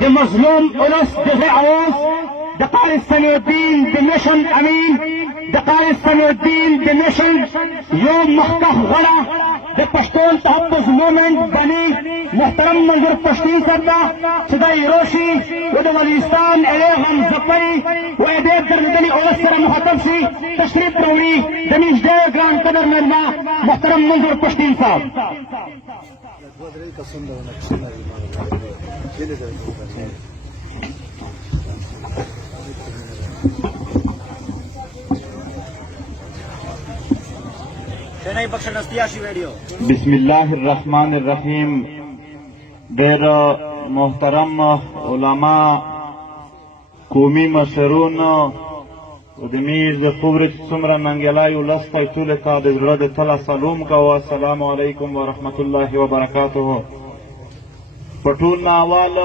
د مظلوم اولس دفاع آواز د قاری سمیع الدین د نیشن امین د قاری سمیع الدین د نیشن یو مخکښ غړه د پښتون تحفظ مومنٹ بنی محترم منظور پښتین صاحب ته چې دی راشي و د ولیستان ایډې هم زپوي و ایډې درلودلي اولس سره مخاطب شي تشریف راوړي د موږ ډېر ګران قدر مېلمه محترم منظور پښتین صاحب. بسم الله الرحمن الرحیم. ډېر محترم علما، قومي مشرون او د میز د خبرې څومره ننګیالی ولس ته ټولو ته د زړه د تله سلام کوه. السلام علیکم ورحمت الله وبرکاته. په ټول ناوال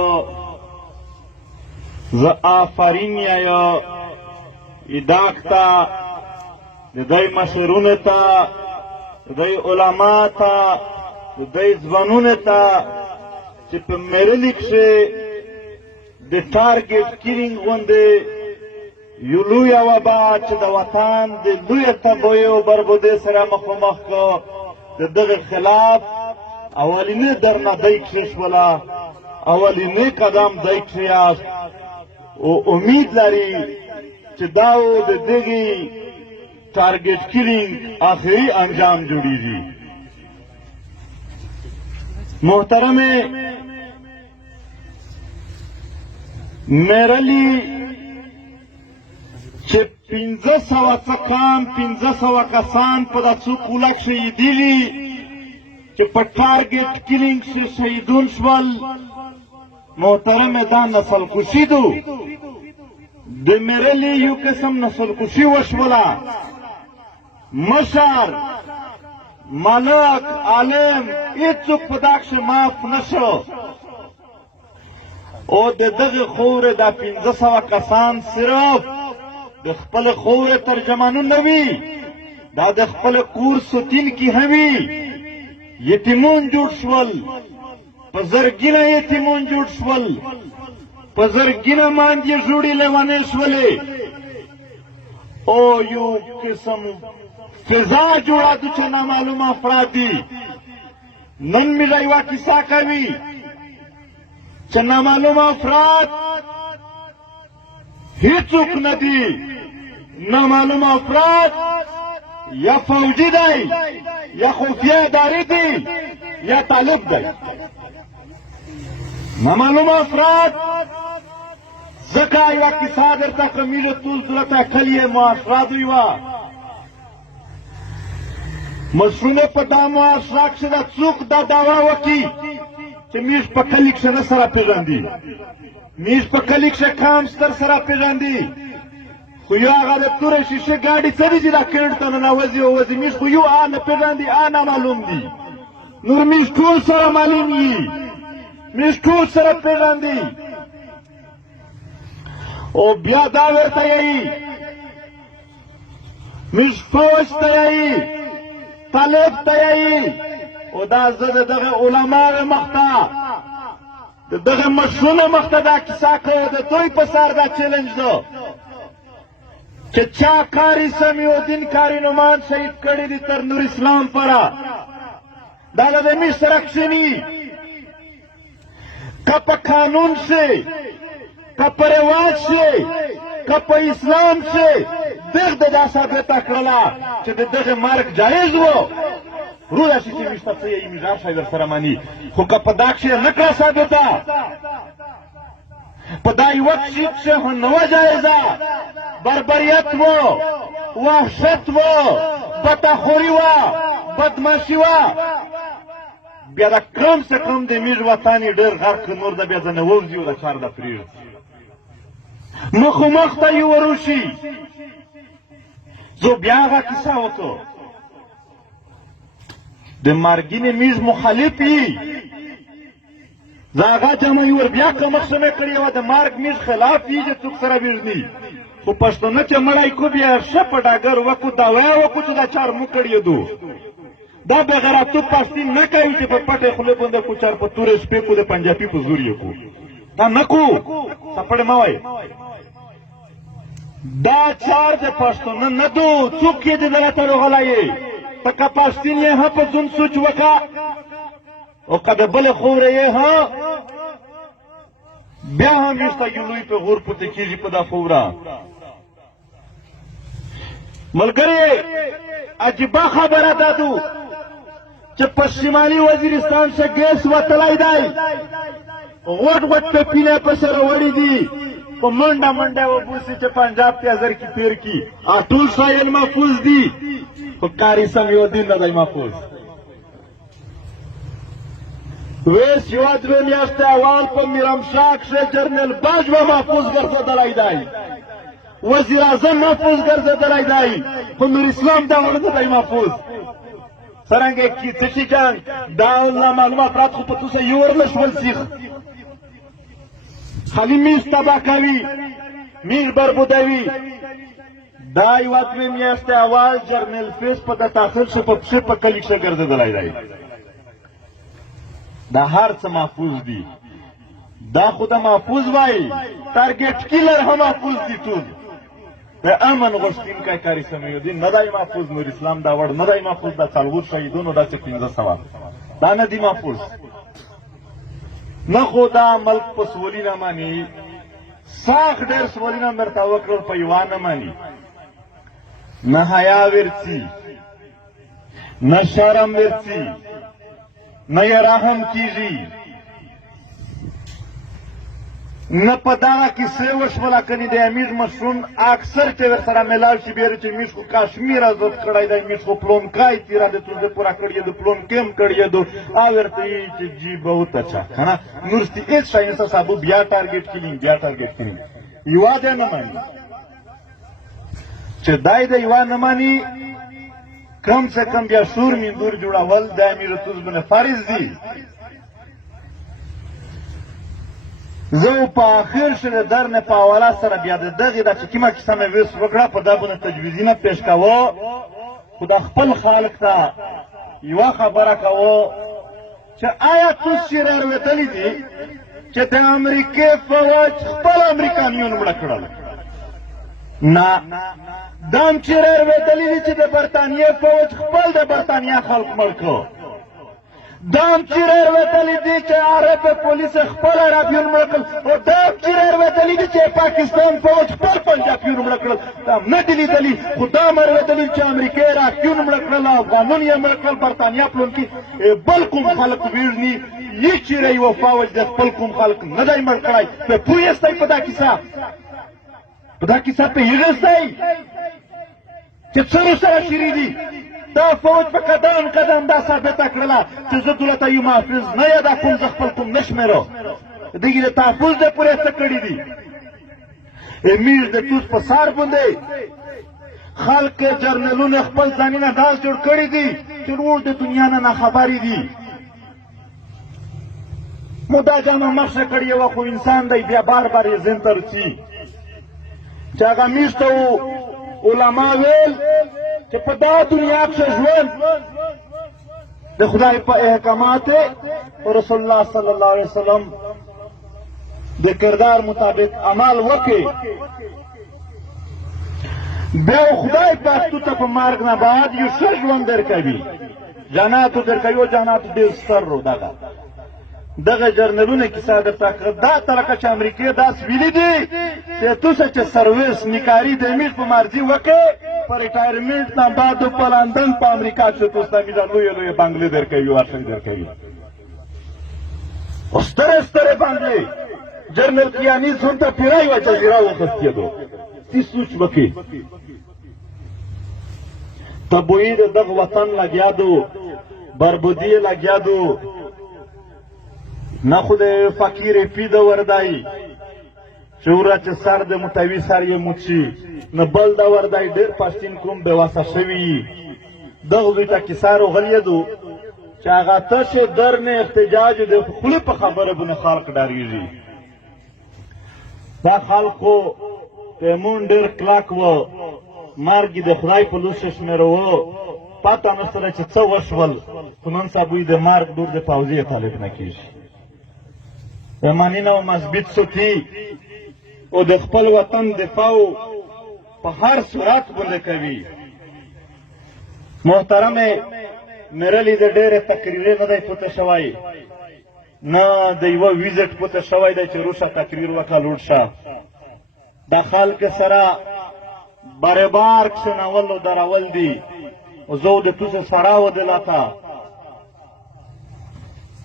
زه آفرین یا اداک ته د دوی مشرونو ته د دوی علما ته د دوی ځوانونو ته چې په میرلي کښې د ټارګېټ کیلینګ غوندې یو لویه وبا چې د وطن د لویه تباهۍ او بربادۍ سره مخامخ کړه، د دغه خلاف اولینی درنه دی کښې شوله، اولینی قدم دی کښې یاست او امید لري چې دا د دغې ټارګېټ کیلینګ آخري انجام جوړیږي. محترم میرلی چې 1500 څکان 1500 کسان په دا څو پوله کښې یدلي چې په ټارګېټ کیلینګ کښې شهیدون شول. محترم دا نسل کشي دو د میرلی یو قسم نسل کشي وشوله. مشر ملک عالم هیڅوک په دا کښې معاف نه شو او د دغې خاورې دا 1500 کسان صرف د خپلې خاورې ترجمانون نه وي، دا د خپل کور سوتونکي هم وي. یتیمون جوړ شول، په زرګینه یتیمون جوړ شول، په زرګینه ماندې ژوړې لیونې شولې او یو قسم فضا جوړه ده چې نامعلومه افراد دي. نن مې یوه کیسه کوي چې نامعلومه افراد هیڅوک نه دي. نامعلومه افراد یا فوجي دی یا خفیه ادارې دي یا طالب دی. نامعلومه افراد ځکه یوه کیسه درته کمیږي ټول صورت کل یې معاشرات ویوه. مشرونه په دا معاشره کښې دا څوک دا دعوه وکړي چې موږ په کلي کښې نه سره پېژندي، موږ په کلي کښې کام ستر سره پېژندي، خو یو هغه د تورې شیشې ګاډي څه دي چې دا کیڼ ته ننوځي او وځي، موږ خو یو نه پېژندي نامعلوم دي. نور موږ ټول سره معلوم یي، موږ ټول سره پېژندي. او بیا دا ورته یایي موږ فوج ته یایي، طالب ته یایي. او دا زه د دغه علماو مخ ته د دغه مشرونو مخ ته دا کیسه کوم، د دوی په سر دا چیلنج ده چې چا قاری سمیع الدین قاری نعمان شهید کړي دي تر نور اسلام پره. دا د موږ سره کښېني که په قانون شي، که په رواج شي، که په اسلام شي، دغه دا ثابته کړله چې د دغه مرګ جایز و. روله شي چې موږ ته څه یې موږ راشئ ورسره مني، خو که په دا کښې نه کړه ثابته، په دا یوه کښې کښې خو نه وه جایزه، بربریت و، وحشت و، بتاخوري و، بدماشي وه، بیا د کم سے کم د موږ وطن یې ډېر غرق کړ، نور د بیا د نه ووځي او د چار د پرېږدي. مخامخ ته یې وروشي. زه بیا هغه کیسه وکړو د مارګینې میز مخالف یي، زه هغه جمع یې ور بیا کمک شمې کړې وه د مرګ میز خلاف یي چې څوک سره ویژني. خو پښتانه چې مړی کو بیا ښه په ډاګر وکړو، دعوا وکړو چې دا چار موږ کړي دو. دا بغیرتوب پښتین نه کوي چې په پټې خولې باندې کوچر په تورې شپې کو د پنجابي په زور یې کو. دا نکو سپړې مه وایه دا چار د پښتون نه دو څوک یې د دلته راغلی ته که پښتون یې هم په ځون سوچ وکړه او که د بلې خوره یې هم بیا هم ویسته ګلوی په غور پوته کېږي په دا خوره ملګري عجیبه خبره دا دو چې په شمالي وزیرستان څخه ګیس وتلی دی غوټ غوټ پپینه پسې راوړي دي په منډه منډه وبوسي چې پنجاب تیزر کې تیر کی ټول شایان محفوظ دي خو قاري سمیع-الدین نه دی محفوظ ویس یوه دوه میاشتې اول په میرمشاه کښې جرنل باج به محفوظ ګرځېدلی دی وزیر اعظم محفوظ ګرځېدلی دی خو نور اسلام داور نه دی محفوظ څرنګه څه کې جنګ دا نامعلوم افراد خو په توسه یور نه شول سیخ خالی میز تباه کوي میز بربودوي دا یوه دوه میاشتې اول جرنل فیس په د داخل شو په پښې په کلي کښې ګرځېدلی دی دا هر څه محفوظ دي دا خو د محفوظ وایي تارګېټ کیلر هم محفوظ دي ټول د امن غوښتونکی قاري سمیع-الدین نه دی محفوظ نور اسلام داوړ نه دی محفوظ دا څلور شهیدونو داسې 1500 دا نه دي محفوظ نه خو دا ملک په سولي نه ماني ساخ ډېر سولي نه درته وکړل په یوه نه ماني نه حیا ورڅي نه شرم ورڅي نه یې رحم کیږي نه په دغه کیسې وشوله کنې د امیر مشرون اکثر چې ورسره میلاو شي بیرې چې میش خو کشمیر ازاد کړی دی میش خو پلونکی تیره د توزه پوره کړی د پلونکی هم کړی دو او ورته یې چې جی بهوته چا که نه نورستي هېڅ شی نشته صاحبو بیا ټارګېټ کړي بیا ټارګېټ کړي یوه دی نه ماني چې دی د یوه نه ماني کم سے کم بیا سور میندور جوړول د امیر توز باندې فرض دي زه په آخر شو د در نه په حواله سره بیا د دغې دا چې کومه کیسه مې ویس وکړه په دا باندې تجویزي نه پیش کوه خو د خپل خالق ته یوه خبره کوه چې آیا توس چې راروتلي دي چې د امریکې فوج خپل امریکانیون مړه کړل نه دام چې راروتلي دي چې د برطانیې فوج خپل د برطانیا خلق مړ کړو دام چې راروتلي دي چې عرب پولیس خپل عربیون مړه کړل او دام چې راروتلي دي چې پاکستان فوج خپل پنجابیون مړه کړل دا نه دي لیدلي خو دا راروتلي چې امریکې عراقیون مړه کړل افغانون یې مړه کړل برطانیا پلونکي بل کوم خلق ویژني یې چیرې یوه فوج د خپل کوم خلق نه دی مړ کړی په پوه یاستئ په دا کیسه په دا کیسه پوهېږئ چې څه سره شري دي دا فوج په قدم قدم دا ثابته کړله چې زه دولته یو محافظ نه یا دا کوم زه خپل کوم نه شمېرو دغې د تحفظ د پورې څه کړي دي امیر د توس په سار باندې خلق جرنلونه خپل ځانونه داس جوړ کړي دي چې ټول د دنیا نه ناخبرې دي مو دا جامه مخشه کړې وه خو انسان دی بیا بار بار یې ذهن ته رسي چې هغه میش ته علما ویل چې په دا دنیا کښې ژوند د خدای په احکامات رسول الله صلی الله علیه وسلم د کردار مطابق عمل وکړي بیا خدای پاک تو ته په مرګ نه بعد یو ښه ژوند درکوي جناتو درکوي او جناتو ډېر ستر رو دغه جرنلونه کیسه درته کړه دا طریقه چې امریکې داس ویلي دي چې توسه چې سرویس نکاري د امیر په مرضي وکړې په ریټایرمنټ نه بعد په لندن په امریکا کښې توسته میده لویې لویې بنګلې درکوي ورشئ درکوي او سترې سترې بنګلې جرنل کیاني ځون ته پیره یوه جزیره وخوستېدو تی سوچ وکړي تبویی د دغه وطن لګیا دو بربودي یې لګیا دو نه خو د فقیر پیده وردی چې وره چې سر د متوي سر یې موت شي نه بل د وردی ډېر پښتین کوم بېوسه شوي دغه دوی ته کیسه راغلې دو چې هغه تشې در نه احتجاج د خولې په خبره باندې خلق ډارېږي دا خلقو تیمون ډېر کلک و مرګ د خدای په لوس شمېرو پته نه سره چې څه وشول خو نن سبا د مرګ دور د پوځي طالب نه کېږي ایمانین او مثبت سکی او د خپل وطن دفاع په هر صورت باندې کوي. محترم میرے لیدر ډېرې تقریرې نه دی پوته شوی، نه د یوه ویزټ پوته شوی دی چې روسه تقریر وکړه لوټ شه. د خلک سره برابر کښېنول او درول دي. زه د تو سره ودلته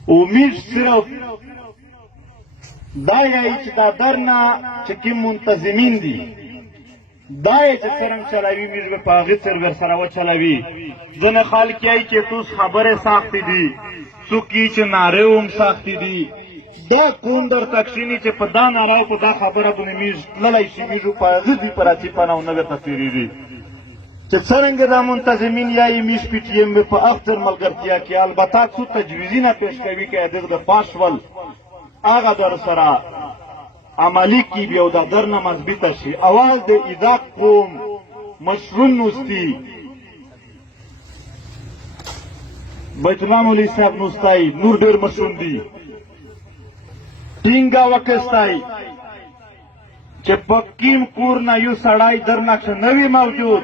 امید صرف دا یې چې دا درنه چې کوم منتظمین دي دا یې چې څرنګه چلوي موږ به په هغې څېر ورسره وچلوي. ځینې خلک یې چې توس خبرې سختې دي، څوک یې چې نارې هم سختې دي. دا کوم درته کښېني چې په دا ناره او په دا خبره باندې موږ تللی شي، موږ په هغه دي په راچېپنه او نه ورته تېرېږي چې څرنګه دا منتظمین یا یې موږ پي ټي ایم په اختر ملګرتیا کې البته څو تجویزونه پیش کوي که د دغه پاشول هغه در سره عملی کی بیا او دا درنه مثبته شي. اواز د ایداق قوم مشرون نوستی، بیت الله مولوي صاحب نوستای، نور ډېر مشرون دي. ټینګه وکستای چې په کیم کور نه یو سړی درنه نه وي موجود.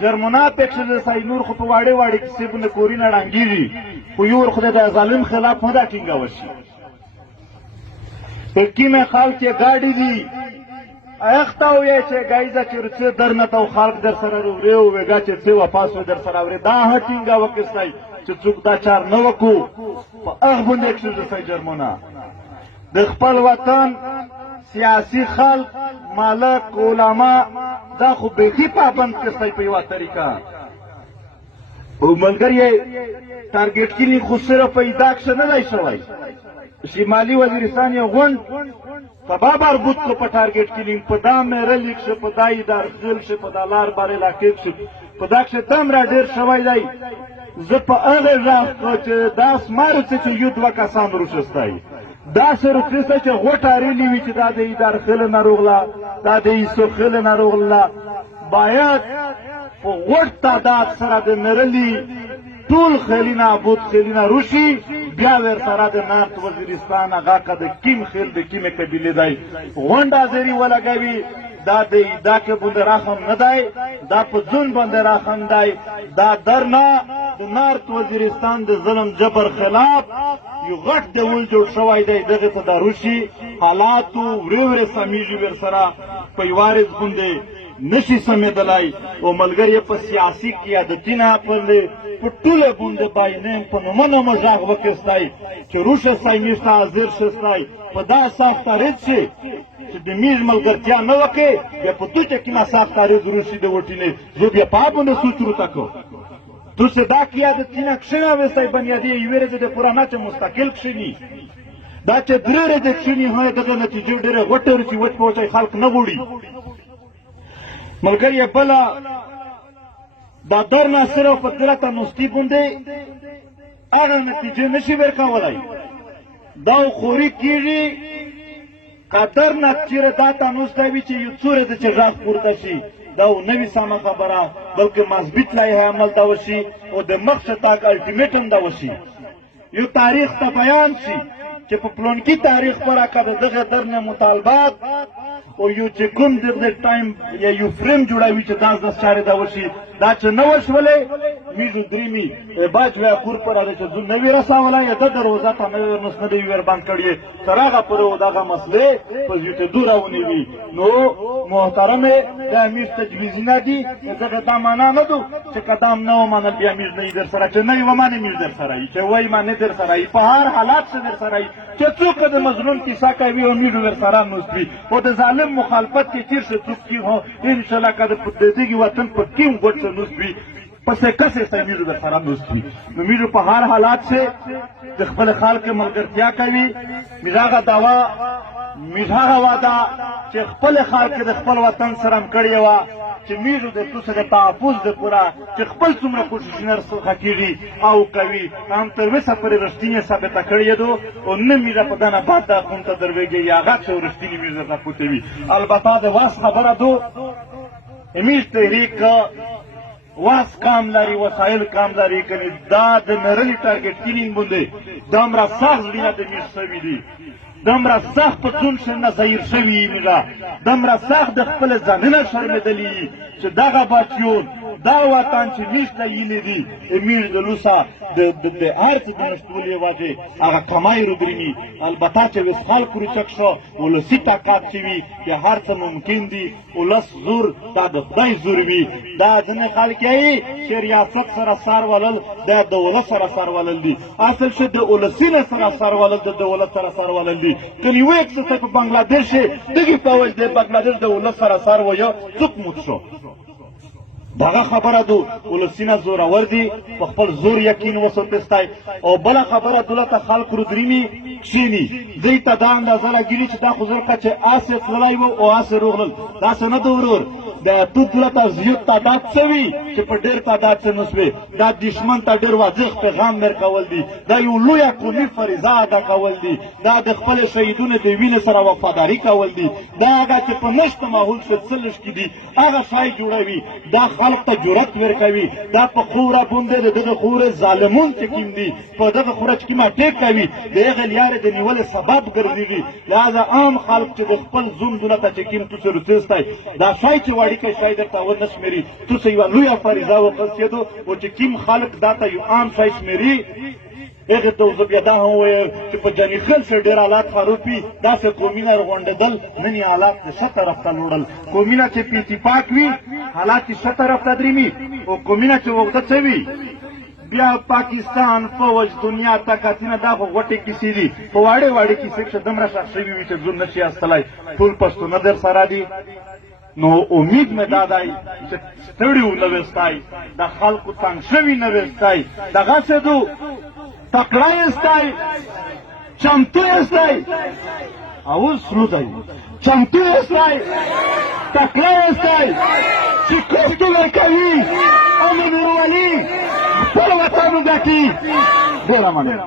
جرمنا پکښې رسای، نور خو په واړې واړې کیسې باندې کورونه ړنګېږي، خو یو خدای د ظالم خلاف نه دا ټینګه وشي. په کیمه خلک یې ګاډي دي اخته وې چې ګایزه چې څه درنه ته خلک در سره وروړي او وېګا چې څه واپس در سره وروړي. دا ټینګه وکستای چې څوک دا چار نه وکړو په هغه باندې اکسرسایز جرمونه. د خپل وطن سیاسي خلک مالک علما دا خو بیخي پابند کستای په یوه طریقه. او ملګری ټارګېټ کینی خو صرف په ایداق ښه نه دی شوی. شمالي وزیرستان یو غونډ سبا مربوط کو په ټارګېټ کینی په دا میره لیک شه، په دا ادارخیل شه، په دا لار بار علاقې شه، په دا کښې دم را ډېر شوی دی. زه په هغه غږ کړه چې دا سمارو څه چې یو دوه کسان روشستی داسې روسیسته چې غوټه اړېلې وي چې دا د ادارخیل ناروغله، دا د ایسوخیل ناروغله. باید په غوټ تعداد سره د میرلي ټول خیلي نابود خیلي نه روشي، بیا ورسره د نارت وزیرستان هغه که د کیم خیل د کیمې قبیلې دی غونډه حاضري ولګوي. دا د ایداق باندې راخم نه دی، دا په ځون باندې راخم دی. دا درنه د نارت وزیرستان د ظلم جبر خلاف یو غټ ډول جوړ شوی دی. دغه ته دا روشي حالاتو ورې ورې سمیږي ورسره په یوه ورځ باندې نشي سمېدلی. او ملګري په سیاسي قیادتونه باندې په ټوله باندې باینه په نومه غږ وکړستی چې روشستی موږ ته حاضر شستی په دا سخت عریض شي چې د موږ ملګرتیا نه وکړې بیا په توچه کې نه سخت عریض روسي د وټینې زه بیا په هغه باندې سوچ ورته کوم. توسې دا قیادتونه کښېناوستی بنیادي یوې ورځې د پوره نه چې مستقل کښېني، دا چې درې ورځې کښېني های دغه نتیجې ډېرې غوټې روسي وچ په وچه خلک نه غوړي. ملګري بله دا درنه صرف په دلته نوستي باندې هغه نتیجې نشي ورکولی. دا خوري کېږي که درنه چېرې دا ته نوستی وي چې یو څو ورځې چې غږ پورته شي دا نه وي سمه خبره، بلکې مثبت لایحه عمل ته وشي او د مخشه تاک الټیمیټم ته وشي. یو تاریخ ته بیان شي چې په پلونکي تاریخ پوره که د دغه درنه مطالبات او یو چې کوم د ټایم یا یو فریم جوړوي چې دا د چارې دا وشي، دا چې نه وشولې میږو درېمي باج ویا کور پر راځي چې زه نه وي رسولی یا د دروازه ته نه وي ورنس نه دی وربند کړی تر هغه پورې دغه مسلې په زیاتېدو راونیوي. نو محترمې دا امیر تجویزونه دي دغه دا معنا نه ده چې که دا هم نه ومنل بیا امیر نه یي در سره، چې نه یې ومنې امیر در سره یي، چې وایي منې در سره یي، په هر حالات څه در سره یي. چې څوک د مظلوم کیسه کوي او امیر ور سره نوست وي او د ظالم مخالفت کې چیر شه څوک کی هو انشاءالله که د دغې وطن په کیم ګوټ شه نوست وي پسې کسې سه میرو در سره نوست وي. نو میرو په هر حالات سے د خپل خلک ملګرتیا کوي. میرو هغه دعوا میرو هغه وعده چې خپل خلک د خپل وطن سره هم کړې وه چې میرو د تو سره تحفظ د پوره چې خپل څومره کوششونه څخه کېږي او کوي هم تر اوسه پورې رښتینې ثابته کړې ده او نه میره په دنه بعد دا قوم ته دربېږي یا هغه چې رښتینې میرو درته پوتوي. البته د واس خبره ده امیر تحریک واس کام لري، وسایل کام لري، کنې دا د میرلي ټارګېټ کینینګ باندې دومره سخت زړونه د میر شوي دي دمره سخت په څون شنه ظاهر شوي میږه دمره سخت د خپل ځانونه شرمېدلي چې دغه بچیون دا وطن چې نشته ییلې دي امیر د لوسا د هر څه د نشتولې وجې هغه کمای رودریني البته چې وس خلکو روچک شو ولسي طاقت چې وي یا هر څه ممکن دي ولس زور دا د خدای زور وي دا ځینې خلک یې چې ریاست سره سر ولل دا د ولس سره سر ولل دي اصل چې د ولسي نه سره سر ولل د دولت سره سر ولل دي که یو اکسس په بنگلادیش دغې په وجه د بنگلادیش د ولس سره سر وایه څوک موت شو دغه خبره دو ولسینه زورور دي په خپل زور یقین وساتستی او بله خبره دولت خلق رو درېمي کښېني دوی ته دا اندازه لګېږي چې دا خو زرقه چې آسې تللی و او آسې روغلل داسې نه ده ورور د تو دولت زیات تعداد څه وي چې په ډېر تعداد څه نه سوې دا دشمن ته ډېر واضح پیغام ورکول دي دا یو لویه قومي فریضه ادا کول دي دا د خپل شهیدونو د وینې سره وفاداري کول دي دا هغه چې په نشته ماحول کې څه لږ کې دي هغه شی جوړوي دا خلق ته جرأت ورکوي دا په خوره بونده د دغه خورې ظالمون چې کوم دي په دغه خوره چې کوم اټیک کوي د هغې لیارې د نیولې سبب ګرځېږي لهذا عام خلق چې د خپل زوم دولته چې کوم توسې روڅېستی دا شی چې وړیکی شی درته ونه شمېري توسې یوه لویه فریضه وقصېدو او چې کوم خلق دا ته یو عام شی شمېري هغې ته زه بیا دا هم وویل چې په جنګ خل سره ډېر حالات خراب وي داسې قومونه رغونډېدل نن یې حالات د ښه طرف ته لوړل قومونه چې په اتفاق وي حالات یې ښه طرف ته درېمي او قومونه چې اوږده څه وي بیا پاکستان فوج دنیا طاقتونه دا خو غوټې کیسې دي په واړې واړې کیسې کښې دومره ښخ شوي وي چې زوم نه شي استلی ټول پښتونه در سره دي نو امید مې دا دی چې ستړي و نه ویستی د خلکو تنګ شوي نه ویستی دغسې دو تکړه یستی چمتو یستی اوس سلو دی چمتو یستی تکړه یستی چې کوفتونه کوي امن ورولي خپل وطن وګټي ډېره مننه